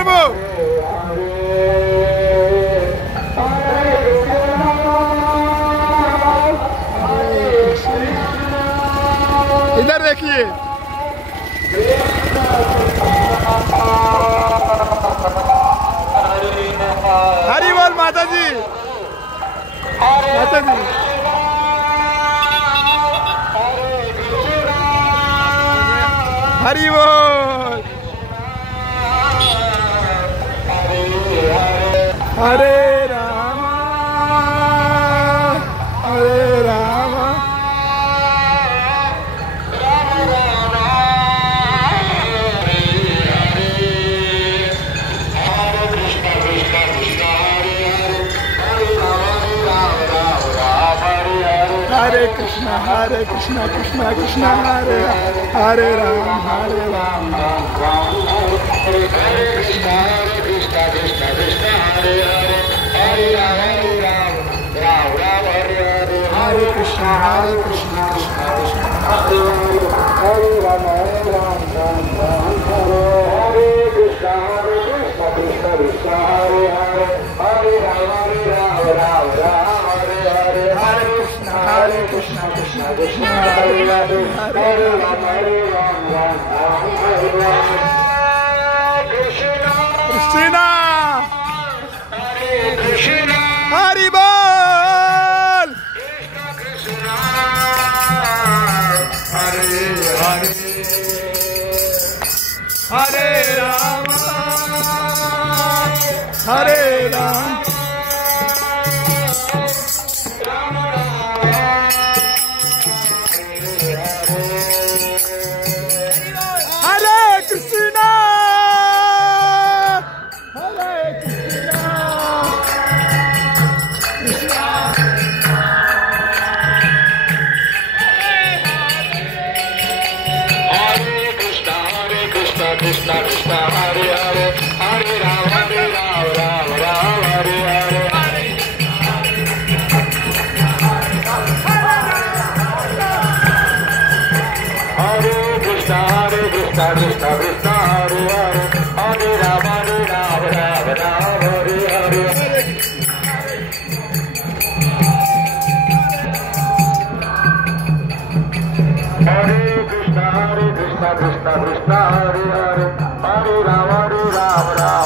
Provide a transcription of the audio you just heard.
प्रभु। इधर देखिए। हरि बोल माता जी, माता जी। हरि बोल। हरे राम हरे राम हरे कृष्णा कृष्णा कृष्णा हरे राम हरे राम हरे कृष्णा कृष्णा कृष्णा हरे राम राम राम हरे हरे हरे कृष्णा कृष्णा कृष्णा हरे राम राम राम हरे कृष्णा कृष्णा कृष्णा हरे हरे राम राम राम हरे हरे हरे कृष्णा कृष्णा कृष्णा हरे हरे राम राम हरे कृष्णा हरे कृष्णा हरि बोल कृष्णा हरे हरे हरे राम हरे राम कृष्णा कृष्णा हरे हरे हरे राम राम राम हरे हरे हरे कृष्णा कृष्णा कृष्णा हरे हरे हरे राम राम हरे हरे हरे कृष्णा कृष्णा कृष्णा हरे हरे हरे राम राम